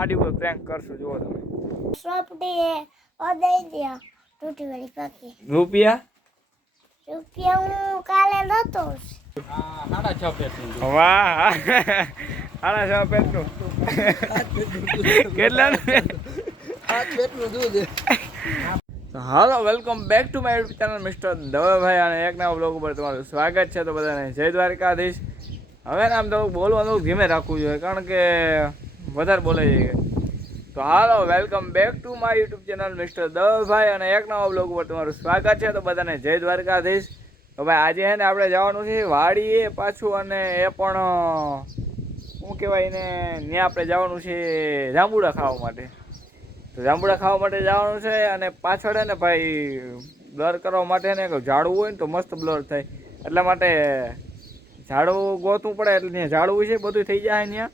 વાડી ઉપર પ્રેન્ક કરશું. જુઓ તમે. સોપડી ઓદઈ દે ટૂટી વાળી પાકી રૂપિયા હું કાલે નતો. વાહ 6.5 પેટનું કેટલાનું? 8 પેટનું દૂધ. હાલો, welcome back to my YouTube channel mister Davebhai અને એક નવા બ્લોગ ઉપર તમારું સ્વાગત છે. તો બધાને જય દ્વારકાધીશ. હવે આમ તો બોલવાનું ધીમે રાખવું જોઈએ, કારણ કે વધારે બોલાઈ જાય. તો હાલો, welcome back to my YouTube channel mister Davebhai અને એક નવા બ્લોગ ઉપર તમારું સ્વાગત છે. તો બધાને જય દ્વારકાધીશ. તો ભાઈ આજે છે ને આપણે જવાનું છે વાડીએ પાછું, અને એ પણ શું કહેવાય એને ત્યાં આપણે જવાનું છે જાંબુડા ખાવા માટે. તો જાંબુડા ખાવા માટે જવાનું છે, અને પાછળ છે ને ભાઈ બ્લર કરવા માટે ને ઝાડવું હોય ને તો મસ્ત બ્લર થાય, એટલા માટે ઝાડવું ગોતવું પડે. એટલે ત્યાં ઝાડવું છે, બધું થઈ જાય ત્યાં,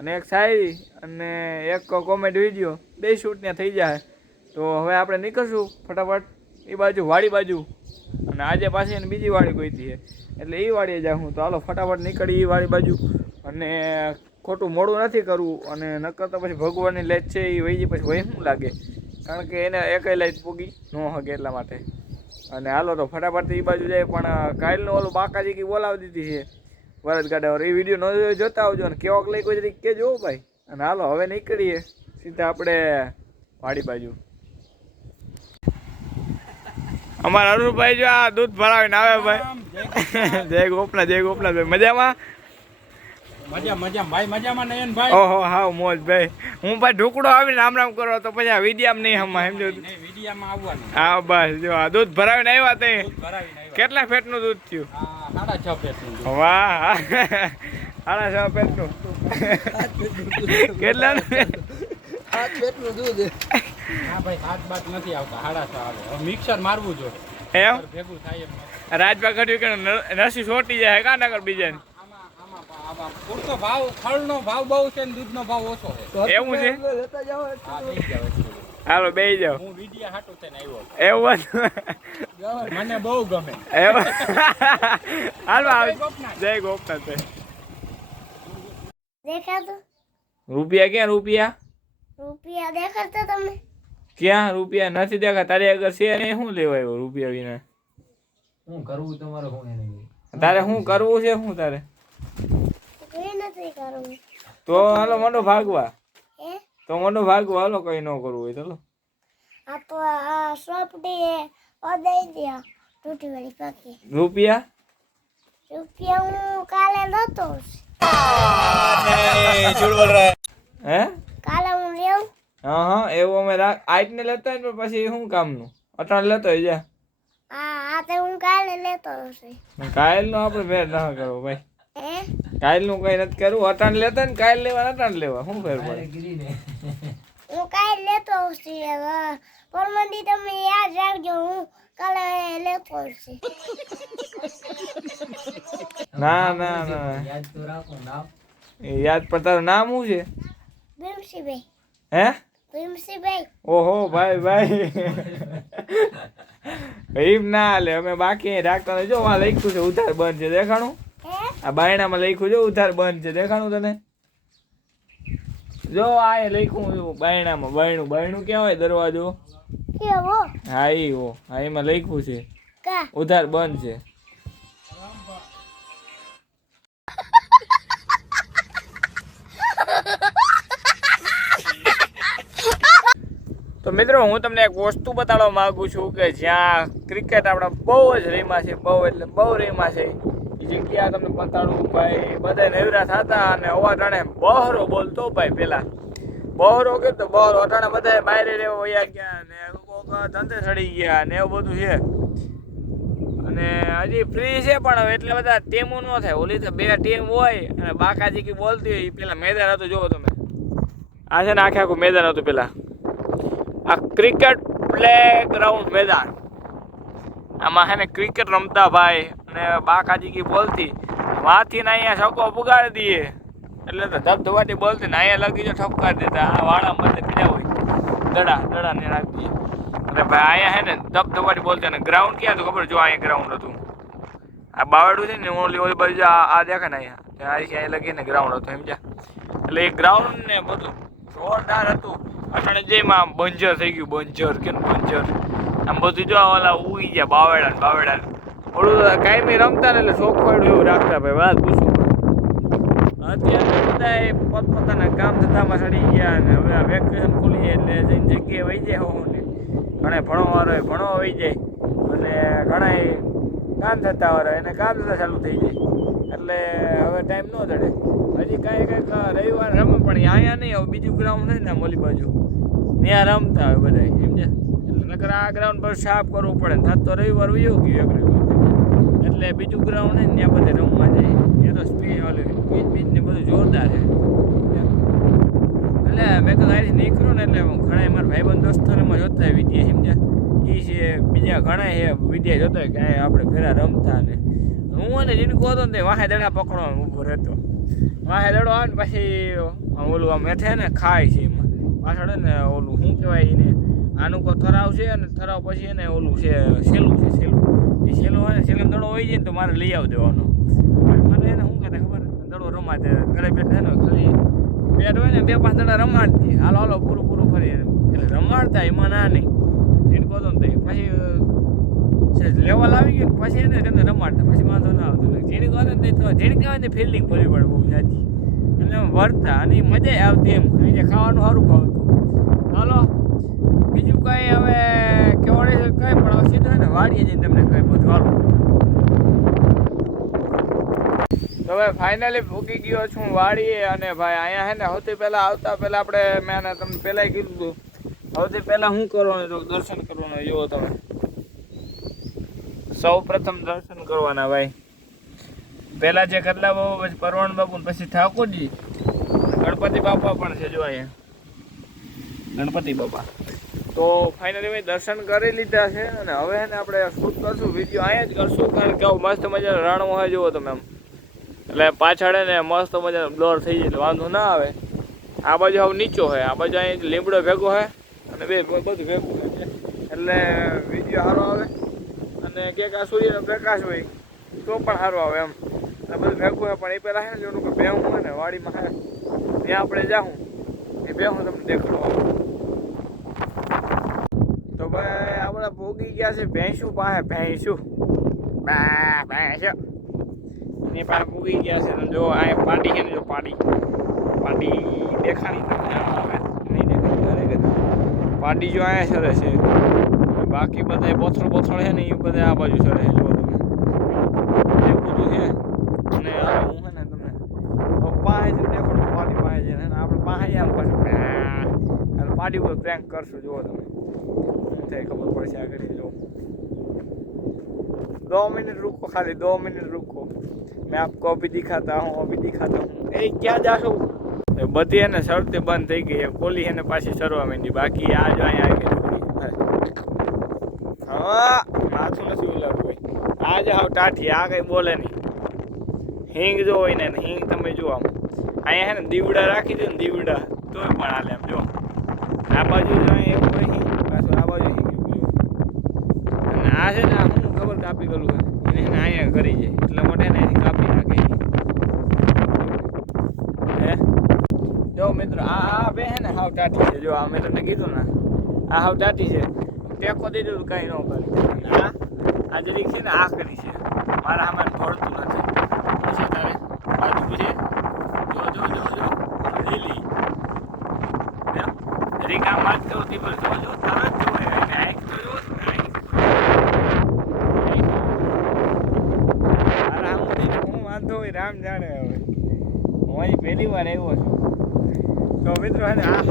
અને એક શાયરી અને એક કોમેડી વિડીયો, 2 શૂટ ત્યાં થઈ જાય. તો હવે આપણે નીકળશું ફટાફટ એ બાજુ વાડી બાજુ, અને આજે પાછી એને બીજી વાડી ગોઈતી છે એટલે એ વાડીએ જાઉં. તો હાલો ફટાફટ નીકળી એ વાડી બાજુ, અને ખોટું મોડું નથી કરવું. અને નકર તો પછી ભગવાનની લાઈટ છે એ વહી પછી વહી શું લાગે, કારણ કે એને એકઈ લાઈટ પૂગી ન શકે એટલા માટે. અને હાલો તો ફટાફટ એ બાજુ જાય. પણ કાલનું ઓલું બાકાજી કી બોલાવી દીધી છે વરદ ગાડા, એ વિડીયો ન જોતા આવજો અને કેવોક લઈ કોઈ તરીકે કહેજો ભાઈ. અને હાલો હવે નીકળીએ સીધા આપણે વાડી બાજુ. અમારા અરુણભાઈ જો આ દૂધ ભરાવીને આવે ભાઈ. જય ગોપના ભાઈ. મજામાં? મજા ભાઈ, મજામાં નયન ભાઈ. ઓહો હાવ મોજ ભાઈ. હું ભાઈ ઢોકળો આવીને રામ રામ કરો તો પછી આ વિડીયામાં નહીં હમણાં સમજો. વિડીયામાં આવવાનું. હા બસ જો આ દૂધ ભરાવીને આવ્યા તે. કેટલા ફેટનું દૂધ થયું? 6.5 પેટનું. વાહ 6.5 પેટનું. કેટલાનું? 8 પેટનું દૂધ. હા ભાઈ, 7 બાત નથી આવતા, 6.5 આવે. મિક્સર મારવું જોઈએ એમ ભેગું થાય એમ. રાજભા કર્યું કે નસી સોટી જાય કા નગર બીજાને. પૂરતો ભાવ, ખળનો ભાવ બહુ છે ને દૂધનો ભાવ ઓછો છે. એવું છે? લેતા જાઓ. હા, લઈ જાઓ. હાલો બેહી જાઓ. હું વિડિયા હાટો થઈને આવ્યો. એવું હતું? મને બહુ ગમે. એવું? હાલો જય ગોપનાથ ભાઈ. દેખાતું રૂપિયા ક્યાં? રૂપિયા દેખાતા તમે? ક્યાં રૂપિયા નથી દેખા? તારે અગર છે ને શું લેવા આવ્યો રૂપિયા વિના? શું કરવું તમારે? શું એને તારે શું કરવું છે? શું તારે? કઈ નથી કરવું. તો હાલો મોટો ભાગવા. હે તો મોટો ભાગવા. હાલો કઈ ન કરવું હોય ચાલો. આ તો આ સોપડી ઓદઈ દે ટૂટી વાળી પાકી રૂપિયા હું કાલે નતો. હે કાલે હું લેવું. હા એવું અમે આઈટ ને લેતા હોય ને, પણ પછી શું કામનું અટાણ લેતો હોય જા. આ તો હું કાલે લેતો હશે. કાયલ નો આપણે ફેર ના કરવો ભાઈ. હે કાયલ નું કઈ નથી કરવું. અટાણ લેતા ને કાયલ લેવા અટાણ લેવા શું ફેર પડે? હું કાલે લેતો હશે. પરમંદી તમે યાદ રાખજો, હું કાલે લેતો હશે. ના યાદ તો રાખો નામ. યાદ પણ તારું નામ શું છે? ભીમસીભાઈ. હે ભીમસીભાઈ. ઓહો ભાઈ એમ ના હાલે. અમે બાકી અહીં રાખતા નથી. જો આ લખ્યું છે ઉધાર બંધ છે, દેખાણું? હે આ બાયણામાં લખ્યું છે ઉધાર બંધ છે, દેખાણું તને? જો આ લખ્યું બાયણામાં. બાયણું ક્યાં હોય? દરવાજો. કેવો હા એ હો. હા એમાં લખ્યું છે કા ઉધાર બંધ છે. તો મિત્રો હું તમને એક વસ્તુ બતાડવા માંગુ છું કે જ્યાં ક્રિકેટ આપણે બહુ જ રમ્યા છે, બહુ એટલે બહુ રમ્યા છે. એ જગ્યા તમને બતાડું ભાઈ. બધા નવરા થતા અને અવાટાણે બહોરો બોલતો ભાઈ. પેલા બહોરો કે તો બહોરો અટાણે બધા બહાર રહેવા વયા ગયા ને કોક ધંધે ચડી ગયા ને એવું બધું છે. અને હજી ફ્રી છે, પણ હવે એટલે બધા ટીમો ન થાય. ઓલી તો 2 ટીમ હોય અને બાકાજી કી બોલતી હોય. પેલા મેદાન હતું, જોવો તમે. આ છે ને આખે આખું મેદાન હતું પેલા. આ ક્રિકેટ પ્લે ગ્રાઉન્ડ મેદાન. આમાં છે ને ક્રિકેટ રમતા ભાઈ, અને બાકાજી કી બોલતી વાથી ને અહીંયા છક્કો પુગાડી દઈએ એટલે તો ધબધબાટી બોલતી ને અહીંયા લગી જો ઠપકારી દેતા. આ વાળામાં બધે પીડા હોય દડા ને રાખી. એટલે ભાઈ અહીંયા છે ને ધબધબાટી બોલતી. અને ગ્રાઉન્ડ ક્યાં હતું ખબર? જો અહીંયા ગ્રાઉન્ડ હતું. આ બાવડું છે ને ઓલી બાજુ આ દેખાય ને અહીંયા લગીને ગ્રાઉન્ડ હતું સમજ્યા. એટલે એ ગ્રાઉન્ડ ને બધું જોરદાર હતું. અટાણે જેમાં બંજર થઈ ગયું, બંજર કે બંજર આમ બધું જો ઓલા ઉઈ ગયા બાવેડા ઓલું કાંઈ રમતા ને એટલે શોખ પડ્યું એવું રાખતા ભાઈ વાત પૂછું. અત્યારે બધા પોતપોતાના કામ ધંધામાં ચડી ગયા અને હવે આ વેકેશન ખુલી જાય એટલે જઈને જગ્યાએ વહી જાય હોને ઘણા ભણવાવાળો હોય ભણવા વહી જાય અને ઘણા કામ થતા વાળા એને કામ ધંધા ચાલુ થઈ જાય એટલે હવે ટાઈમ ન ચડે. હજી કાંઈક રવિવાર રમે પણ અહીંયા નહીં હવે બીજું ગ્રાઉન્ડ નહીં ને મોલી બાજુ ત્યાં રમતા હોય બધા સમજ્યા. એટલે નકર આ ગ્રાઉન્ડ પર સાફ કરવું પડે ને થાત તો રવિવાર વયો ગયું એક રવિવાર એટલે બીજું ગ્રાઉન્ડ ને ત્યાં બધે રમવા જાય. એ તો સ્પીડ ઓલું પીચ ને બધું જોરદાર છે. એટલે મેં તો અહીંથી નીકળ્યું ને એટલે ઘણા મારા ભાઈબંધ દોસ્તોમાં જોતા હોય વિદ્યા સમજ્યા એ છે બીજા ઘણા છે વિદ્યા જોતા હોય કે આપણે ફેરા રમતા ને હું અને જીનકો હતો ને તે વાહે દડા પકડવામાં ઊભો રહેતો. વાહે દડો આવે ને પછી ઓલું આમ હેઠે ને ખાય છે એમાં પાછળ ને ઓલું શું કહેવાય એને આનું કોઈ થરાવ છે અને થરાવ પછી એને ઓલું છે સેલું એ સેલું હોય ને સેલું દડો હોય જાય ને તો મારે લઈ આવી દેવાનો. મને એને શું કહેતા ખબર દડો રમાડે ઘરે બેઠા ને ખાલી બેટ હોય ને 2-5 દડા રમાડતી હાલો પૂરું કરી એટલે રમાડતા એમાં ના નહીં જીનકો હતો ને પછી લેવલ આવી ગયું પછી એને તેને રમાડતા પછી વાંધો ના આવતો. જીનકો હતો ને તો જીનકા હોય ને ફિલ્ડિંગ કરવી પડે બહુ જાજી એટલે વરતા અને મજા આવતી એમ અહીંયા ખાવાનું સારું ખાવતું. હાલો બીજું કંઈ હવે કેવાડે છે કંઈ પણ હવે સીધું ને વાડીએ જઈને તમને કંઈ બધું હાલો. તો હવે ફાઇનલી ભૂકી ગયો છું વાડીએ અને ભાઈ અહીંયા છે ને સૌથી પહેલાં આવતા પહેલાં આપણે મેં તમને પહેલાંય કીધું હતું સૌથી પહેલાં શું કરવાનું તો દર્શન કરવાનું જુઓ તમે સૌ પ્રથમ દર્શન કરવાના ભાઈ. પહેલાં છે કદલા બાબુ પછી પરવણ બાબુ પછી ઠાકોરજી ગણપતિ બાપા પણ છે જો અહીંયા ગણપતિ બાપા. તો ફાઇનલી ભાઈ દર્શન કરી લીધા છે અને હવે ને આપણે શૂટ કરશું વિડીયો અહીંયા જ કરશું કારણ કે આવું મસ્ત મજાનું રાણું હોય જુઓ તમે એમ એટલે પાછળ ને મસ્ત મજાનો બ્લોર થઈ જાય એટલે વાંધો ના આવે. આ બાજુ હવે નીચો હોય આ બાજુ અહીં લીમડો ભેગો હોય અને બધું ભેગું હોય એટલે વિડીયો સારો આવે અને ક્યાંક આ સૂર્યનો પ્રકાશ હોય તો પણ સારો આવે એમ બધું ભેગું હોય. પણ એ પહેલાં છે ને જેનું કે ભેહું હોય ને વાડીમાં હે ત્યાં આપણે જાઉં એ ભેહું તમને દેખાડવાનું. તો ભાઈ આપણે ભોગી ગયા છે ભેંસું પાસે ભેંસું એની પાસે ભોગી ગયા છે જો આ પાડી છે ને જો પાડી દેખાડી તમને આવે નહીં દેખાડી પાડી જો અહીંયા સરે છે બાકી બધા બોથળ છે ને એ બધા આ બાજુ સરે છે જો તમે એ બધું છે. અને હું છે ને તમને પાસે જ દેખાડું પાડી પાસે છે ને આપણે પાસે આમ કરશું અને પાડી ઉપર પ્રેન્ક કરશું જુઓ તમે શું થાય ખબર પડશે આગળ જો 2 मिनट रुको खाली 2 मिनट रुको मैं आपको अभी दिखाता हूँ ए क्या जाशो बધી એને શરતે બંધ થઈ ગઈ કોલી એને પાછી સરવા માંડી બાકી આ જો અહીંયા આવી હા માથું નથી ઉલાવવું આ જ હાવ ટાઠી આ કંઈ બોલે નહીં. હિંગ જો હોય ને હિંગ તમે જો આમ અહીંયા હે ને દીવડા રાખી દો ને દીવડા તોય પણ હાલે એમ જો આ બાજુ જો એવું હોય હિંગ પાછું આ બાજુ હિંગ અને આ છે ને આ હું ખબર કાપી ગયેલું હોય એને અહીંયા કરી જાય એટલા માટે એને કાપી નાખે. હે જો મિત્રો આ બે હે ને હાવ ટાટી છે જો આ મેં તમને કીધું ને આ હાવ ટાટી છે ટેકો દીધું તો કાંઈ ન કરે. આ જરીક છે ને આ કરી છે મારા આમાં ભળતું નથી પછી તારે બાજુ પૂછે જો લીલી જરીક આ વાત કરો તે પર જો તરત જો એને આંખ તો જો મારા આમ હું વાંધો હોય રામ જાણે હવે હું પહેલી વાર આવ્યો છું. તો મિત્રો હે ને આ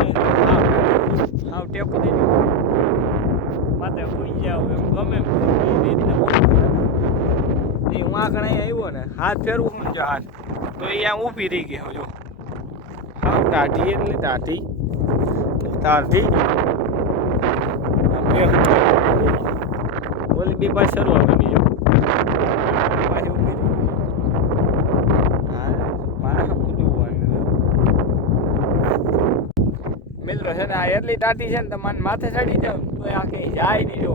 હાવ ટેકો દીધું માથે હોઈ જાવ એમ ગમે એ રીતના એ હું આગળ અહીંયા આવ્યો ને હાથ ફેરવું હું જો હાથ તો એ આમ ઊભી રહી ગઈ જો હાવ ટાઢી એટલે ટાઢી બોલી બી પાછી શરૂઆત કરી જો પાછી ઊભી રહી મારા મિત્રો છે ને આ એટલી ટાટી છે ને તમારે માથે ચડી જાવ તો આ કંઈ જાય નહીં જો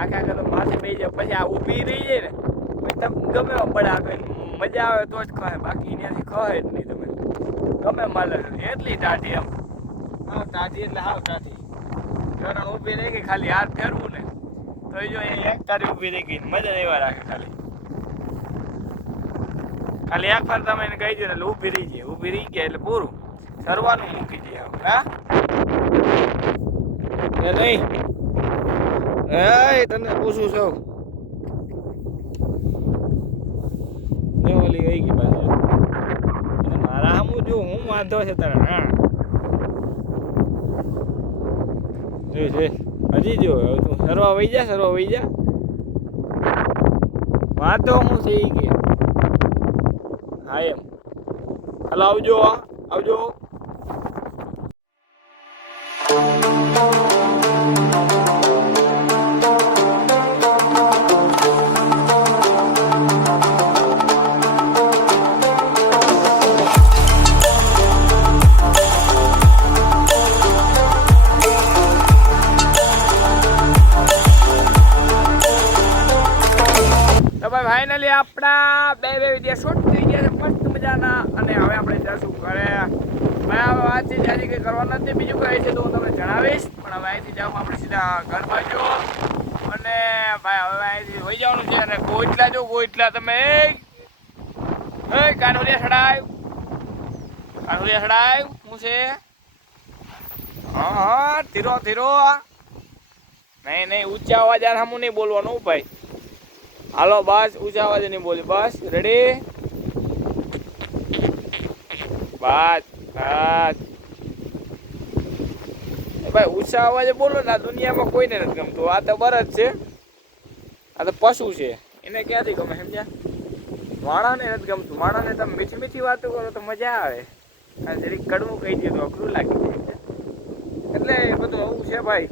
આખા તો માથે બેસી જાવ પછી આ ઊભી રહી જાય ને તમે ગમે પડે આગળ મજા આવે તો જ ખવાય બાકી એનાથી ખવાય જ નહીં તમે ગમે માલે એટલી ટાટી એમ હાવ તાજી એટલે હાવ તાજી ગરણ ઊભી રહી ગઈ ખાલી હાથ ફેરવું ને તો જો એ એક તારી ઊભી રહી ગઈ મજા એવા રાખે ખાલી એક વાર તમે એને કહી દો એટલે ઊભી રહી ગયા એટલે પૂરું સરવાનું મૂકી દે હા એ નહીં એ તને પૂછું છું એ ઓલી ગઈ ગઈ પાછી મારા સામું જો હું વાંધો છે તારે હા હજી જો હવે તું સરવા વહી જા વાંધો હું થઈ ગઈ હા એમ હાલો આવજો ફાઇનલી આપણા બે વિડીયો શૂટ થઈ ગયા છે મસ્ત મજાના અને હવે આપણે જશું ઘરે ભાઈ હવે આજથી જાજી કંઈ કરવાનું નથી બીજું કંઈ છે તો હું તમને જણાવીશ પણ હવે અહીંથી જાઉં આપણે સીધા ઘર બાજુ અને ભાઈ હવે અહીંથી હોઈ જવાનું છે અને ગોઈટલા તમે કાનોલિયા સડાય હું છે હા ધીરો નહીં ઊંચા અવાજ આ સામું નહીં બોલવાનું ભાઈ હાલો બસ ઊંચા અવાજે નહીં બોલી બસ રેડી બસ ભાઈ ઊંચા અવાજે બોલો ને આ દુનિયામાં કોઈને નથી ગમતું આ તો બરજ છે આ તો પશુ છે એને ક્યાંથી ગમે સમજ્યા માણસને નથી ગમતું માણસને તમે મીઠી વાતો કરો તો મજા આવે આ જરીક કડવું કહી દે તો અઘરું લાગી જાય એટલે બધું આવું છે ભાઈ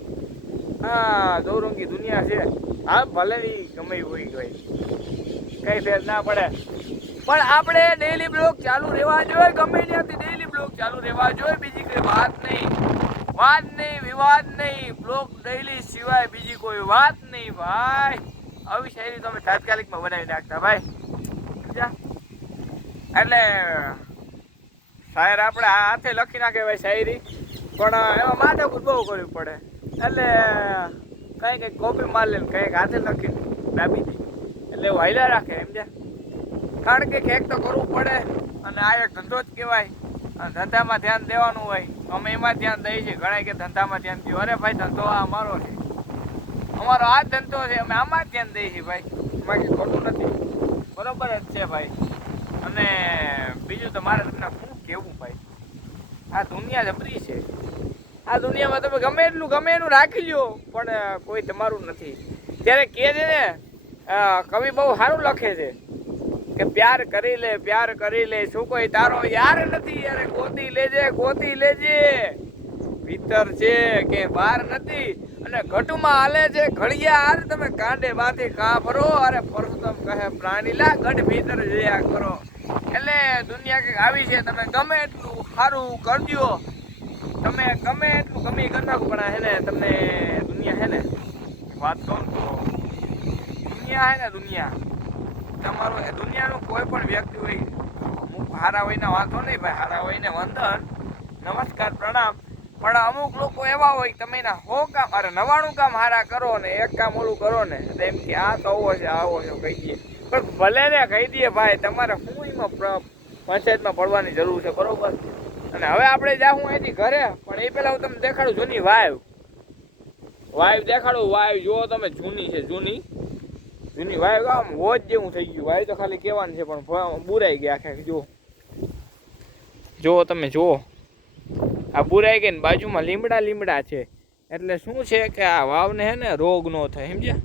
હા દોરંગી દુનિયા છે હા ભલે ગમે હોય કઈ ફેર ના પડે પણ આપણે ડેઈલી બ્લોગ ચાલુ રહેવા જોઈએ ગમે ત્યાંથી ડેઈલી બ્લોગ ચાલુ રહેવા જોઈએ બીજી કોઈ વાત નહીં વિવાદ નહીં બ્લોગ ડેઈલી સિવાય બીજી કોઈ વાત નહીં ભાઈ આવી શાયરી તમે તાત્કાલિકમાં બનાવી નાખતા ભાઈ એટલે શાયર આપણે હાથે લખી નાખે ભાઈ શાયરી પણ એમાં માથાકૂટ બહુ કરવી પડે એટલે કંઈક કોપી માર લે કંઈક હાથે લખીને દાબી દે એટલે એવું હાલ્યા રાખે સમજ્યા કારણ કે કંઈક તો કરવું પડે અને આ એક ધંધો જ કહેવાય અને ધંધામાં ધ્યાન દેવાનું હોય અમે એમાં ધ્યાન દઈએ છીએ ઘણા કે ધંધામાં ધ્યાન દઈએ અરે ભાઈ ધંધો આ અમારો છે અમારો આ ધંધો છે અમે આમાં જ ધ્યાન દઈએ છીએ ભાઈ એમાં કંઈ ખોટું નથી બરોબર જ છે ભાઈ અને બીજું તો મારે તમને શું કહેવું ભાઈ આ દુનિયા જબરી છે આ દુનિયામાં તમે ગમે એનું રાખી લ્યો પણ કોઈ તમારું નથી ત્યારે કહે છે ને કવિ બહુ સારું લખે છે કે પ્યાર કરી લે શું કોઈ તારો યાર નથી યાર ગોતી લેજે ભીતર છે કે બહાર નથી અને ઘટમાં હાલે છે ઘડિયા હાર તમે કાંડે બાંધી કા ફરો અરે પરસોત્તમ કહે પ્રાણીલા ગઢ ભીતર જયા કરો એટલે દુનિયા કંઈક આવી છે તમે ગમે એટલું સારું કરજો તમે ગમે એટલું ગમે કરી નાખો પણ હે ને તમને દુનિયા હે ને વાત કહું તો દુનિયા હે ને દુનિયા તમારો દુનિયાનો કોઈ પણ વ્યક્તિ હોય અમુક હારા હોય ને વાંધો નહીં ભાઈ હારા હોય ને વંદન નમસ્કાર પ્રણામ પણ અમુક લોકો એવા હોય તમે એના 100 કામ અરે 99 કામ હારા કરો ને એક કામ ઓલું કરો ને એમ કે આ તો આવો છે કહી દઈએ પણ ભલે ને કહી દઈએ ભાઈ તમારે શું એમાં પંચાયતમાં પડવાની જરૂર છે બરોબર અને હવે આપણે જાઉં અહીંથી ઘરે પણ એ પહેલાં હું તમને દેખાડું જૂની વાઈવ દેખાડું વાઈવ જુઓ તમે જૂની છે જૂની વાઈવ આમ વોચ જેવું થઈ ગયું વાઈવ તો ખાલી કહેવાનું છે પણ બુરાઈ ગયા આખે જુઓ તમે જુઓ આ બુરાઈ ગઈ ને બાજુમાં લીમડા છે એટલે શું છે કે આ વાવને હે ને રોગ ન થાય સમજ્યા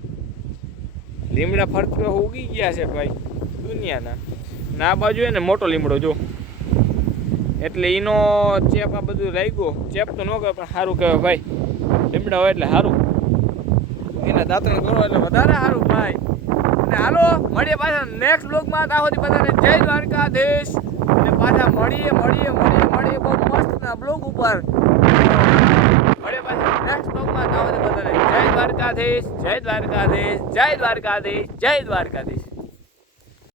લીમડા ફરતી ઉગી ગયા છે ભાઈ દુનિયાના ને આ બાજુ હે ને મોટો લીમડો જો એટલે એનો ચેપ આ બધું લાગ્યો ચેપ તો ન કહે પણ સારું કહેવાય ભાઈ લીમડા હોય એટલે સારું એના દાંતણ કરો એટલે વધારે સારું ભાઈ અને હાલો મળીએ પાછા નેક્સ્ટ બ્લોગમાં ત્યાં સુધી બધાને જય દ્વારકાધીશ અને પાછા મળીએ બહુ મસ્ત ના બ્લોગ ઉપર મળીએ પાછા નેક્સ્ટ બ્લોગમાં ત્યાં સુધી બધાને જય દ્વારકાધીશ જય દ્વારકાધીશ